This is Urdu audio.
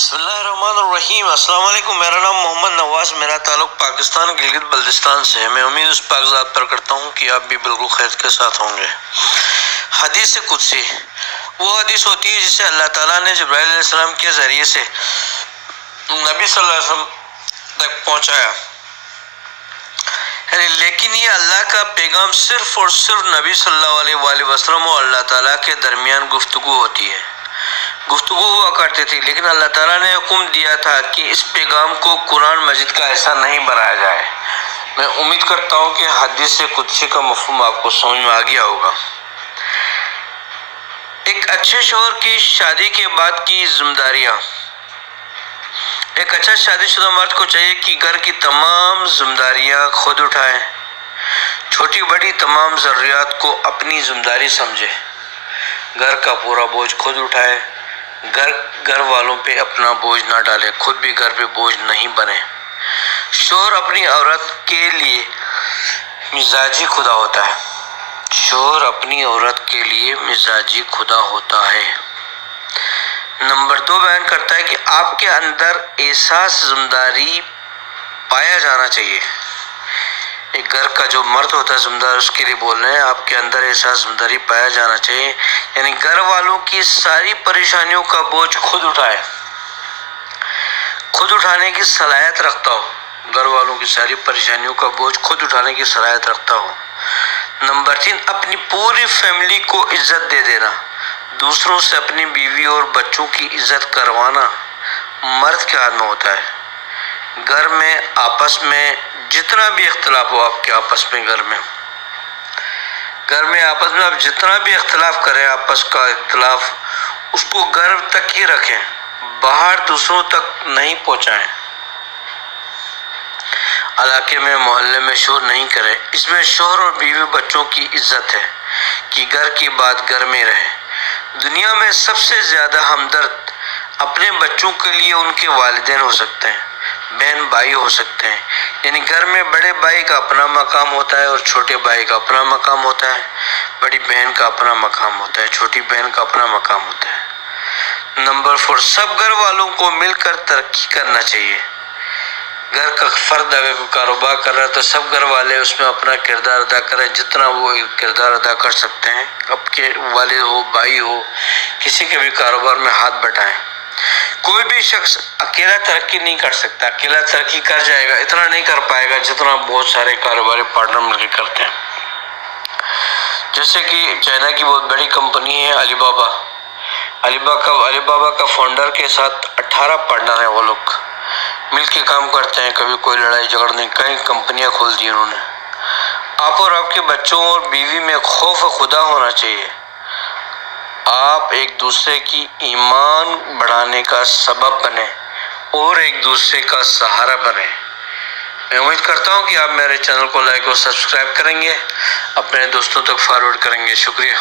بسم اللہ الرحمن الرحیم۔ السلام علیکم، میرا نام محمد نواز، میرا تعلق پاکستان گلگت بلتستان سے ہے۔ میں امید اس پاک ذات پر کرتا ہوں کہ آپ بھی بالکل خیر کے ساتھ ہوں گے۔ حدیث قدسی وہ حدیث ہوتی ہے جسے اللہ تعالیٰ نے جبرائیل علیہ السلام کے ذریعے سے نبی صلی اللہ علیہ وسلم تک پہنچایا، لیکن یہ اللہ کا پیغام صرف اور صرف نبی صلی اللہ علیہ وآلہ وسلم اور اللہ تعالیٰ کے درمیان گفتگو ہوتی ہے، گفتگو ہوا کرتی تھی، لیکن اللہ تعالیٰ نے حکم دیا تھا کہ اس پیغام کو قرآن مجید کا حصہ نہیں بنایا جائے۔ میں امید کرتا ہوں کہ حدیث قدسی کا مفہوم آپ کو سمجھ میں آ گیا ہوگا۔ ایک اچھے شوہر کی شادی کے بعد کی ذمہ داریاں۔ ایک اچھا شادی شدہ مرد کو چاہیے کہ گھر کی تمام ذمہ داریاں خود اٹھائے، چھوٹی بڑی تمام ضروریات کو اپنی ذمہ داری سمجھے، گھر کا پورا بوجھ خود اٹھائے، گھر والوں پہ اپنا بوجھ نہ ڈالے، خود بھی گھر پہ بوجھ نہیں بنے۔ شوہر اپنی عورت کے لیے مزاجی خدا ہوتا ہے، شوہر اپنی عورت کے لیے مزاجی خدا ہوتا ہے۔ نمبر 2 بیان کرتا ہے کہ آپ کے اندر احساس ذمہ داری پایا جانا چاہیے۔ ایک گھر کا جو مرد ہوتا ہے ذمہ دار، اس کے لیے بول رہے ہیں آپ کے اندر احساس ذمہ داری پایا جانا چاہیے، یعنی گھر والوں کی ساری پریشانیوں کا بوجھ خود اٹھائے، خود اٹھانے کی صلاحیت رکھتا ہو، گھر والوں کی ساری پریشانیوں کا بوجھ خود اٹھانے کی صلاحیت رکھتا ہو۔ نمبر 3 اپنی پوری فیملی کو عزت دے دینا، دوسروں سے اپنی بیوی اور بچوں کی عزت کروانا مرد کے ہاتھ میں ہوتا ہے۔ گھر میں آپس میں جتنا بھی اختلاف ہو، آپ کے آپس میں گھر میں آپس میں آپ جتنا بھی اختلاف کریں، آپس کا اختلاف اس کو گھر تک ہی رکھیں، باہر دوسروں تک نہیں پہنچائیں، علاقے میں محلے میں شور نہیں کریں۔ اس میں شوہر اور بیوی بچوں کی عزت ہے کہ گھر کی بات گھر میں رہے۔ دنیا میں سب سے زیادہ ہمدرد اپنے بچوں کے لیے ان کے والدین ہو سکتے ہیں، بہن بھائی ہو سکتے ہیں، یعنی گھر میں بڑے بھائی کا اپنا مقام ہوتا ہے اور چھوٹے بھائی کا اپنا مقام ہوتا ہے، بڑی بہن کا اپنا مقام ہوتا ہے، چھوٹی بہن کا اپنا مقام ہوتا ہے۔ نمبر 4 سب گھر والوں کو مل کر ترقی کرنا چاہیے۔ گھر کا فرد اگر کوئی کاروبار کر رہا ہے تو سب گھر والے اس میں اپنا کردار ادا کریں، جتنا وہ کردار ادا کر سکتے ہیں، اب کے والد ہو، بھائی ہو، کسی کے بھی کاروبار میں ہاتھ بٹائیں۔ کوئی بھی شخص اکیلا ترقی نہیں کر سکتا، اکیلا ترقی کر جائے گا اتنا نہیں کر پائے گا جتنا بہت سارے کاروباری پارٹنر مل کے کرتے ہیں۔ جیسے کہ چائنا کی بہت بڑی کمپنی ہے علی بابا کا فاؤنڈر کے ساتھ 18 پارٹنر ہیں، وہ لوگ مل کے کام کرتے ہیں، کبھی کوئی لڑائی جھگڑ نہیں، کئی کمپنیاں کھول دی انہوں نے۔ آپ اور آپ کے بچوں اور بیوی میں خوف خدا ہونا چاہیے، آپ ایک دوسرے کی ایمان بڑھانے کا سبب بنے اور ایک دوسرے کا سہارا بنے۔ میں امید کرتا ہوں کہ آپ میرے چینل کو لائک اور سبسکرائب کریں گے، اپنے دوستوں تک فارورڈ کریں گے۔ شکریہ۔